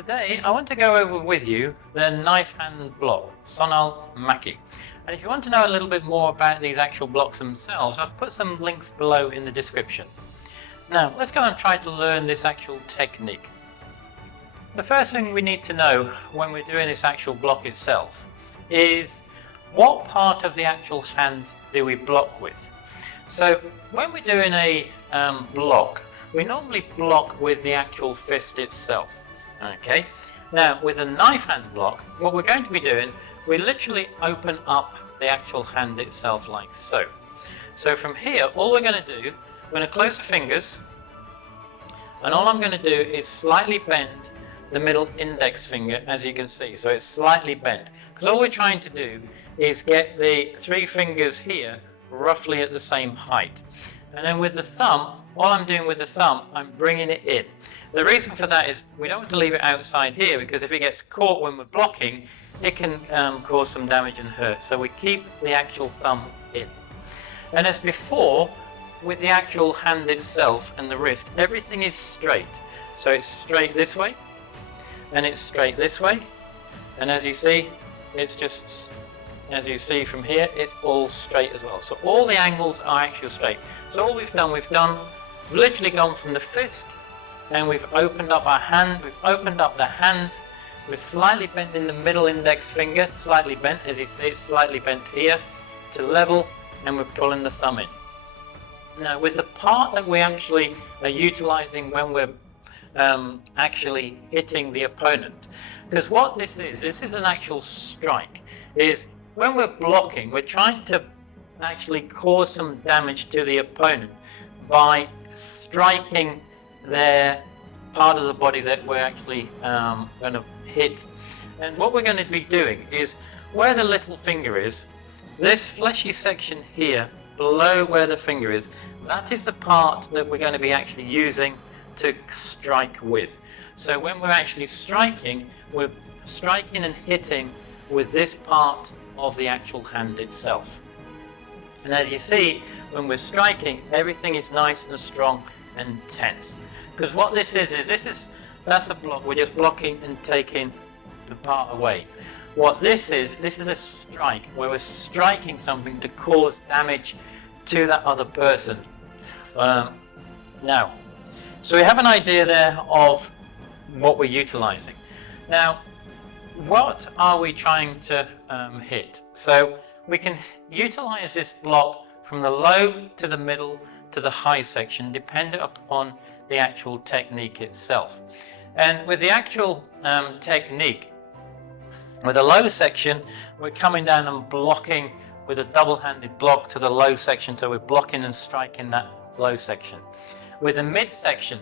Today I want to go over with you the knife hand block, Sonnal Makki. And if you want to know a little bit more about these actual blocks themselves, I've put some links below in the description. Now let's go and try to learn this actual technique. The first thing we need to know when we're doing this actual block itself is what part of the actual hand do we block with. So when we're doing a block, we normally block with the actual fist itself. Okay, now with a knife hand block, what we're going to be doing, we literally open up the actual hand itself like so. So from here, all we're going to do, we're going to close the fingers, and all I'm going to do is slightly bend the middle index finger, as you can see. So it's slightly bent, because all we're trying to do is get the three fingers here roughly at the same height. And then with the thumb, all I'm doing with the thumb, I'm bringing it in. The reason for that is we don't want to leave it outside here, because if it gets caught when we're blocking, it can cause some damage and hurt. So we keep the actual thumb in. And as before, with the actual hand itself and the wrist, everything is straight. So it's straight this way, and it's straight this way. And as you see, it's just, as you see from here, it's all straight as well. So all the angles are actually straight. So all we've literally gone from the fist, and we've opened up our hand, we've opened up the hand, we're slightly bending the middle index finger, slightly bent, as you see it's slightly bent here, to level, and we're pulling the thumb in. Now with the part that we actually are utilizing when we're actually hitting the opponent, because what this is an actual strike, is when we're blocking, we're trying to actually cause some damage to the opponent by striking their part of the body that we're actually going to hit. And what we're going to be doing is where the little finger is, this fleshy section here below where the finger is, that is the part that we're going to be actually using to strike with. So when we're actually striking, we're striking and hitting with this part of the actual hand itself. And as you see, when we're striking, everything is nice and strong and tense. Because what this is that's a block. We're just blocking and taking the part away. What this is a strike, where we're striking something to cause damage to that other person. Now, so we have an idea there of what we're utilizing. Now, what are we trying to hit? So we can utilize this block from the low to the middle to the high section, dependent upon the actual technique itself. And with the actual technique, with the low section, we're coming down and blocking with a double-handed block to the low section, so we're blocking and striking that low section. With the mid section,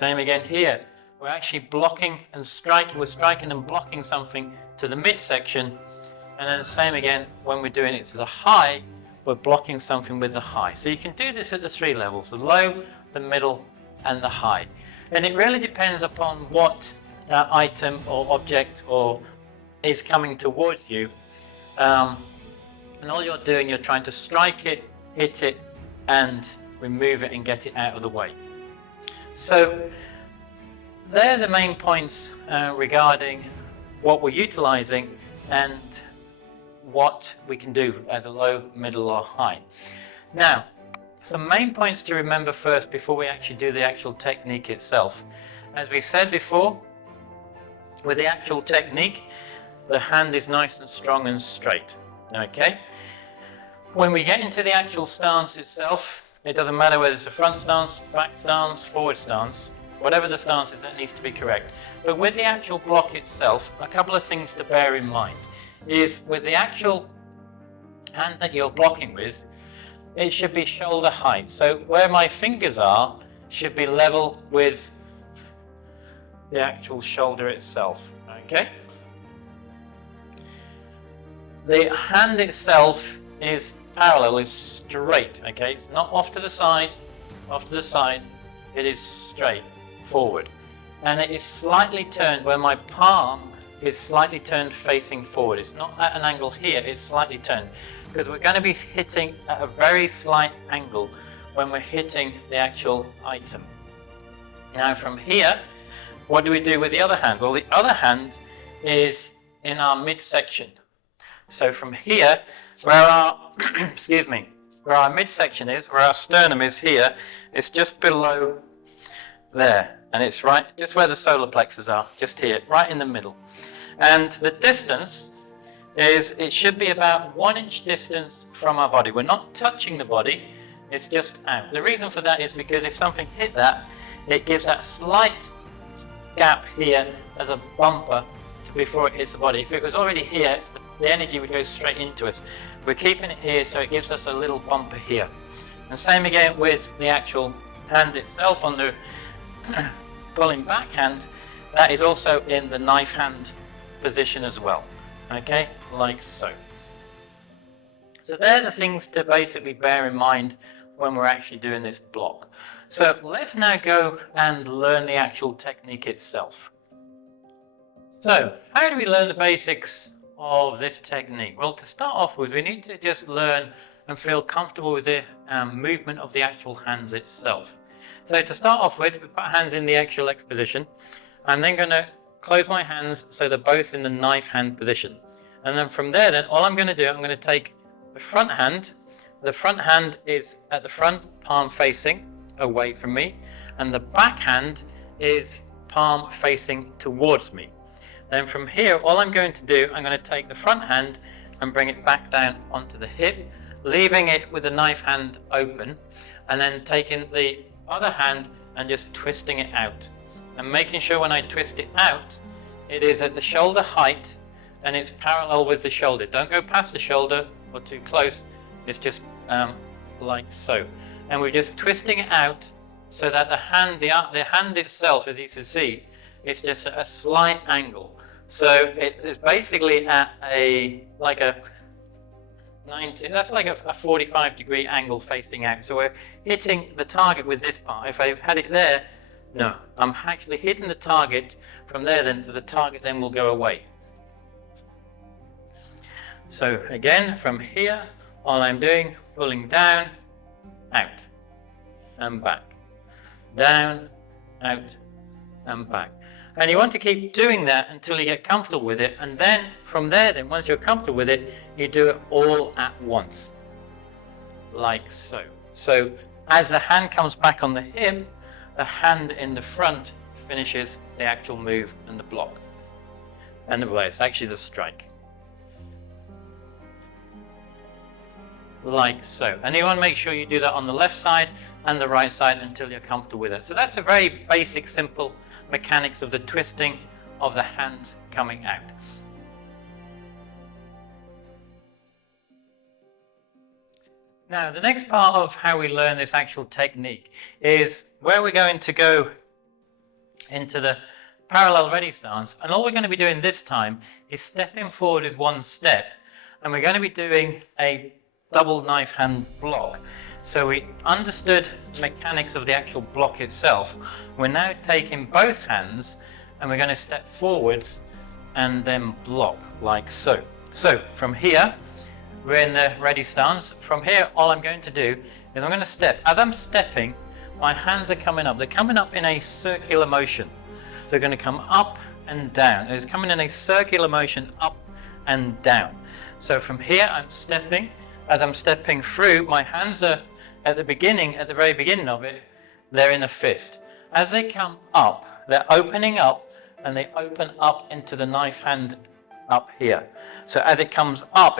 same again here, we're actually blocking and striking, we're striking and blocking something to the mid section, and then the same again when we're doing it to the high, we're blocking something with the high. So you can do this at the three levels, the low, the middle, and the high. And it really depends upon what item or object or is coming towards you. And all you're doing, you're trying to strike it, hit it, and remove it and get it out of the way. So they're the main points regarding what we're utilizing and what we can do at the low, middle, or high. Now, some main points to remember first before we actually do the actual technique itself. As we said before, with the actual technique, the hand is nice and strong and straight. Okay? When we get into the actual stance itself, it doesn't matter whether it's a front stance, back stance, forward stance, whatever the stance is, that needs to be correct. But with the actual block itself, a couple of things to bear in mind is with the actual hand that you're blocking with, it should be shoulder height. So where my fingers are should be level with the actual shoulder itself. Okay? The hand itself is parallel, is straight. Okay? It's not off to the side, it is straight forward. And it is slightly turned where my palm is slightly turned facing forward. It's not at an angle here, it's slightly turned. Because we're going to be hitting at a very slight angle when we're hitting the actual item. Now from here, What do we do with the other hand? Well, the other hand is in our midsection. So from here, where our, excuse me, where our midsection is, where our sternum is here, it's just below there. And it's right, just where the solar plexus are, just here, right in the middle. And the distance is, it should be about 1 inch distance from our body. We're not touching the body, it's just out. The reason for that is because if something hit that, it gives that slight gap here as a bumper before it hits the body. If it was already here, the energy would go straight into us. We're keeping it here, so it gives us a little bumper here. And same again with the actual hand itself on the pulling back hand. That is also in the knife hand position as well. Okay, like so. So they're the things to basically bear in mind when we're actually doing this block. So let's now go and learn the actual technique itself. So how do we learn the basics of this technique? Well, to start off with, we need to just learn and feel comfortable with the movement of the actual hands itself. So to start off with, we put hands in the actual X position. I'm then going to close my hands so they're both in the knife hand position. And then from there, then all I'm going to do, I'm going to take the front hand. The front hand is at the front, palm facing away from me, and the back hand is palm facing towards me. Then from here, all I'm going to do, I'm going to take the front hand and bring it back down onto the hip, leaving it with the knife hand open, and then taking the other hand and just twisting it out. And making sure when I twist it out, it is at the shoulder height and it's parallel with the shoulder. Don't go past the shoulder or too close. It's just like so. And we're just twisting it out so that the hand itself, as you can see, it's just at a slight angle. So it is basically at a 90, that's like a 45-degree angle facing out. So we're hitting the target with this part. If I had it there, no, I'm actually hitting the target from there, then the target then will go away. So again, from here, all I'm doing, pulling down, out, and back, down, out, and back. And you want to keep doing that until you get comfortable with it, and then from there, then once you're comfortable with it, you do it all at once, like so. So as the hand comes back on the hip, the hand in the front finishes the actual move and the block. And well, it's actually the strike. Like so. And you want to make sure you do that on the left side and the right side until you're comfortable with it. So that's a very basic, simple mechanics of the twisting of the hands coming out. Now, the next part of how we learn this actual technique is where we're going to go into the parallel ready stance. And all we're going to be doing this time is stepping forward with one step. And we're going to be doing a double knife hand block. So we understood the mechanics of the actual block itself. We're now taking both hands and we're going to step forwards and then block like so. So from here, we're in the ready stance. From here, all I'm going to do is I'm going to step. As I'm stepping, my hands are coming up. They're coming up in a circular motion. They're going to come up and down. It's coming in a circular motion up and down. So from here, I'm stepping. As I'm stepping through, my hands are at the very beginning of it, they're in a fist. As they come up, they're opening up and they open up into the knife hand up here. So as it comes up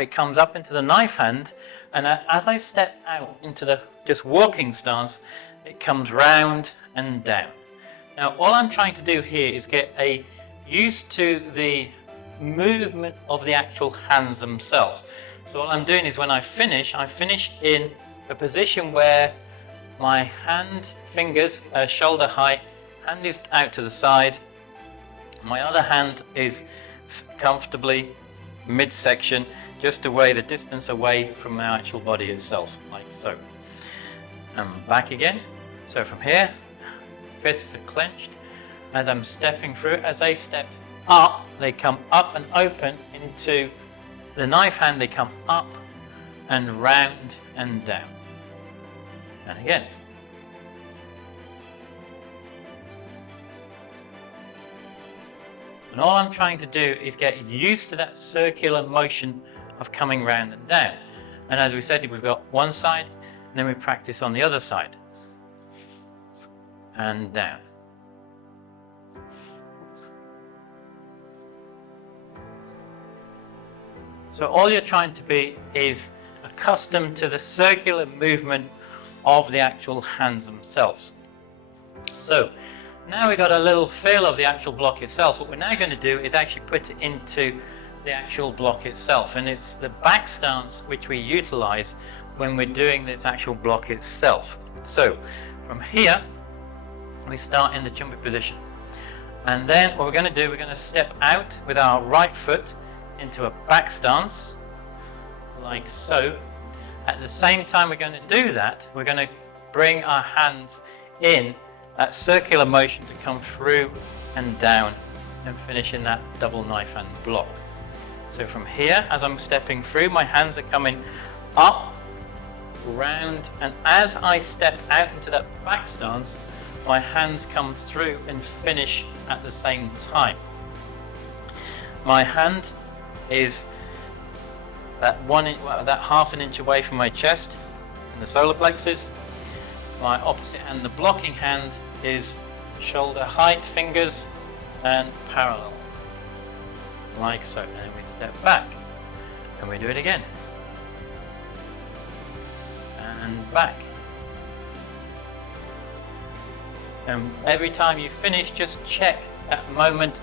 into the knife hand, and as I step out into the just walking stance, it comes round and down. Now all I'm trying to do here is get used to the movement of the actual hands themselves. So all I'm doing is when I finish in a position where my hand, fingers are shoulder height, hand is out to the side, my other hand is comfortably midsection, just away, the distance away from my actual body itself, like so. And back again. So from here, fists are clenched. As I'm stepping through, as they step up, they come up and open into the knife hand, they come up and round and down. And again. And all I'm trying to do is get used to that circular motion of coming round and down. And as we said, we've got one side, and then we practice on the other side. And down. So all you're trying to be is accustomed to the circular movement of the actual hands themselves. So now we've got a little feel of the actual block itself. What we're now going to do is actually put it into the actual block itself, and it's the back stance which we utilize when we're doing this actual block itself. So from here we start in the jumping position, and then what we're going to do, we're going to step out with our right foot into a back stance like so. At the same time we're going to do that, we're going to bring our hands in that circular motion to come through and down and finish in that double knife hand block. So from here, as I'm stepping through, my hands are coming up, round, and as I step out into that back stance, my hands come through and finish at the same time. My hand is that half an inch away from my chest and the solar plexus. My opposite hand, the blocking hand, is shoulder height, fingers, and parallel, like so. And then we step back, and we do it again, and back. And every time you finish, just check that moment,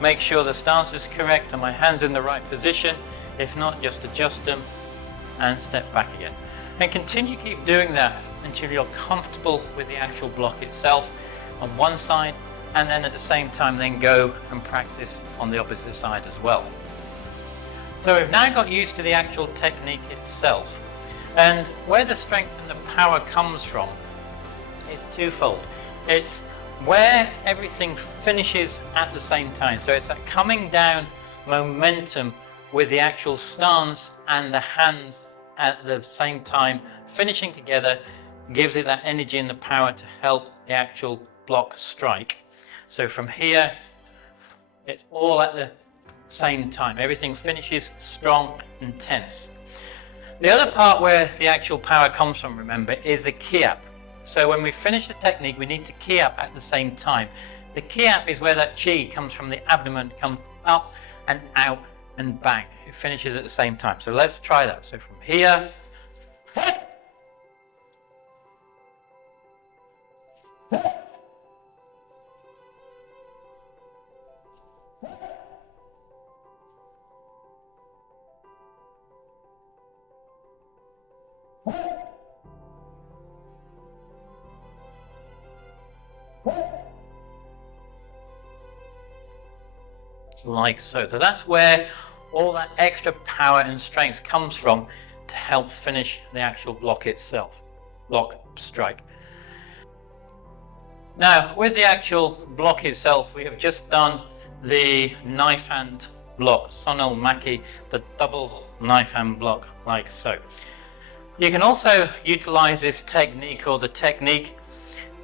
make sure the stance is correct and my hands in the right position. If not, just adjust them and step back again. And continue, keep doing that until you're comfortable with the actual block itself on one side, and then at the same time then go and practice on the opposite side as well. So we've now got used to the actual technique itself, and where the strength and the power comes from is twofold. It's where everything finishes at the same time. So it's that coming down momentum with the actual stance and the hands at the same time finishing together gives it that energy and the power to help the actual block strike. So from here, it's all at the same time. Everything finishes strong and tense. The other part where the actual power comes from, remember, is the key up. So when we finish the technique, we need to key up at the same time. The key up is where that chi comes from the abdomen, comes up and out and bang. It finishes at the same time. So let's try that. So from here, like so. So that's where all that extra power and strength comes from to help finish the actual block itself, block strike. Now with the actual block itself, we have just done the knife hand block, Sonnal Makki, the double knife hand block, like so. You can also utilize this technique, or the technique,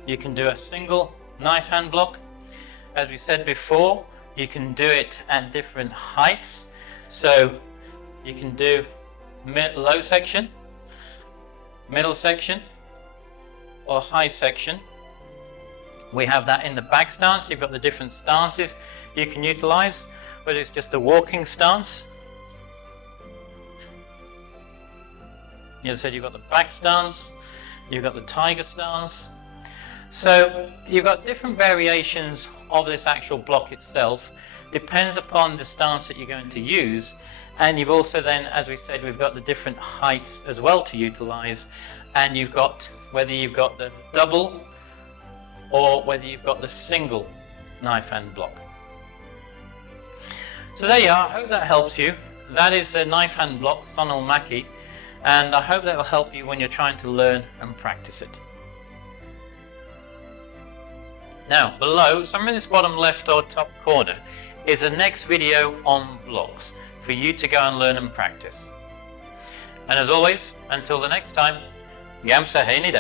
you can do a single knife hand block. As we said before, you can do it at different heights. So you can do low section, middle section, or high section. We have that in the back stance. You've got the different stances you can utilize, whether it's just a walking stance. You know, so you've got the back stance, you've got the tiger stance. So you've got different variations of this actual block itself. Depends upon the stance that you're going to use. And you've also then, as we said, we've got the different heights as well to utilize. And you've got whether you've got the double or whether you've got the single knife hand block. So there you are. I hope that helps you. That is the knife hand block, Sonnal Makki, and I hope that will help you when you're trying to learn and practice it. Now below, somewhere in this bottom left or top corner, is the next video on blocks for you to go and learn and practice. And as always, until the next time, Gam Sa Hae Ni.